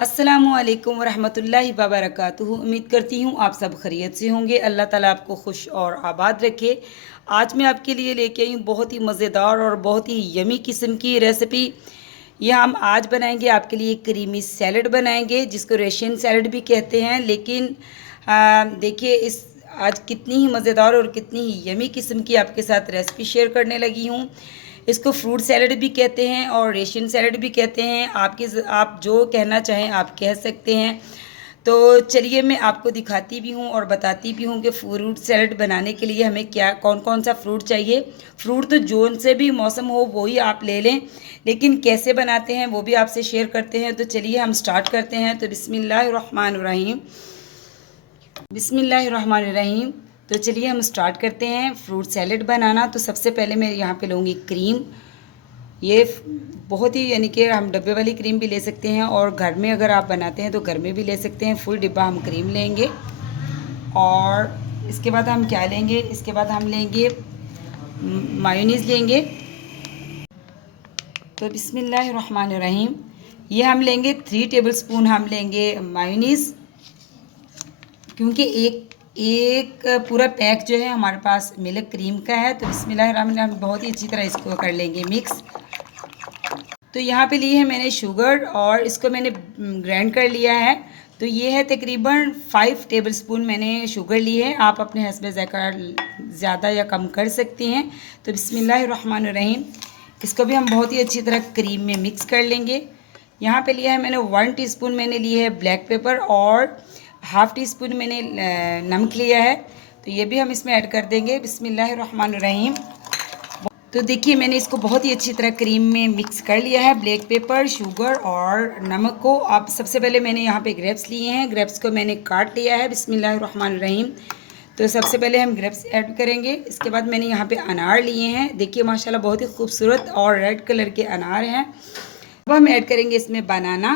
अस्सलामुअलैकुम वरहमतुल्लाहि वबरकातुहू। उम्मीद करती हूँ आप सब खैरियत से होंगे। अल्लाह ताला आपको खुश और आबाद रखे। आज मैं आपके लिए लेके आई हूँ बहुत ही मज़ेदार और बहुत ही यमी किस्म की रेसिपी। यह हम आज बनाएंगे आपके लिए क्रीमी सैलड बनाएंगे, जिसको रशियन सैलड भी कहते हैं। लेकिन देखिए इस आज कितनी ही मज़ेदार और कितनी ही यमी किस्म की आपके साथ रेसिपी शेयर करने लगी हूँ। इसको फ्रूट सैलड भी कहते हैं और रेशियन सैलड भी कहते हैं। आप जो कहना चाहें आप कह सकते हैं। तो चलिए मैं आपको दिखाती भी हूँ और बताती भी हूँ कि फ्रूट सैलड बनाने के लिए हमें क्या कौन कौन सा फ्रूट चाहिए। फ्रूट तो जोन से भी मौसम हो वो ही आप ले लें, लेकिन कैसे बनाते हैं वो भी आपसे शेयर करते हैं। तो चलिए हम स्टार्ट करते हैं। तो बिस्मिल्लाहिर्रहमानिर्रहीम, बिस्मिल्लाहिर्रहमानिर्रहीम। तो चलिए हम स्टार्ट करते हैं फ्रूट सैलड बनाना। तो सबसे पहले मैं यहाँ पे लूँगी क्रीम। ये बहुत ही यानी कि हम डब्बे वाली क्रीम भी ले सकते हैं और घर में अगर आप बनाते हैं तो घर में भी ले सकते हैं। फुल डिब्बा हम क्रीम लेंगे। और इसके बाद हम क्या लेंगे, इसके बाद हम लेंगे मायोनीज़ लेंगे। तो बिस्मिल्लाहिर्रहमानिर्रहीम, ये हम लेंगे 3 टेबलस्पून हम लेंगे मायोनीज़, क्योंकि एक एक पूरा पैक जो है हमारे पास मिल्क क्रीम का है। तो बिस्मिल्लाहिर्रहमानिर्रहीम बहुत ही अच्छी तरह इसको कर लेंगे मिक्स। तो यहाँ पे ली है मैंने शुगर और इसको मैंने ग्राइंड कर लिया है। तो ये है तकरीबन 5 टेबलस्पून मैंने शुगर ली है। आप अपने हस्बे ज़ायक़ा ज़्यादा या कम कर सकती हैं। तो बिस्मिल्लाहिर्रहमानिर्रहीम, इसको भी हम बहुत ही अच्छी तरह क्रीम में मिक्स कर लेंगे। यहाँ पे लिया है मैंने 1 टीस्पून मैंने लिया है ब्लैक पेपर और हाफ़ टी स्पून मैंने नमक लिया है। तो ये भी हम इसमें ऐड कर देंगे। बिस्मिल्लाहिर्रहमानिर्रहीम। तो देखिए मैंने इसको बहुत ही अच्छी तरह क्रीम में मिक्स कर लिया है, ब्लैक पेपर, शुगर और नमक को। अब सबसे पहले मैंने यहाँ पे ग्रेप्स लिए हैं, ग्रेप्स को मैंने काट लिया है। बिस्मिल्लाहिर्रहमानिर्रहीम। तो सबसे पहले हम ग्रेप्स ऐड करेंगे। इसके बाद मैंने यहाँ पे अनार लिए हैं। देखिए माशाल्लाह बहुत ही खूबसूरत और रेड कलर के अनार हैं। अब हम ऐड करेंगे इसमें बनाना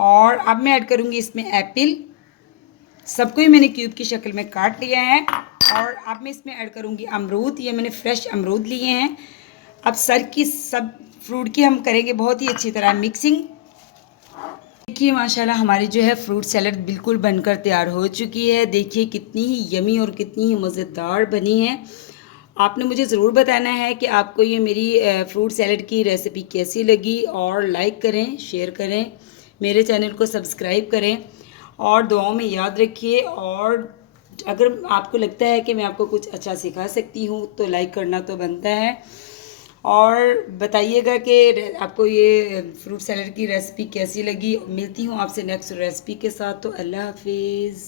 और अब मैं ऐड करूँगी इसमें एप्पल। सबको ही मैंने क्यूब की शक्ल में काट लिया है। और अब मैं इसमें ऐड करूँगी अमरूद। ये मैंने फ्रेश अमरूद लिए हैं। अब सब फ्रूट की हम करेंगे बहुत ही अच्छी तरह मिक्सिंग। देखिए माशाल्लाह हमारी जो है फ्रूट सैलड बिल्कुल बनकर तैयार हो चुकी है। देखिए कितनी ही यमी और कितनी ही मज़ेदार बनी है। आपने मुझे ज़रूर बताना है कि आपको ये मेरी फ्रूट सैलड की रेसिपी कैसी लगी। और लाइक करें, शेयर करें, मेरे चैनल को सब्सक्राइब करें और दुआओं में याद रखिए। और अगर आपको लगता है कि मैं आपको कुछ अच्छा सिखा सकती हूँ तो लाइक करना तो बनता है। और बताइएगा कि आपको ये फ्रूट सैलड की रेसिपी कैसी लगी। मिलती हूँ आपसे नेक्स्ट रेसिपी के साथ। तो अल्लाह हाफिज़।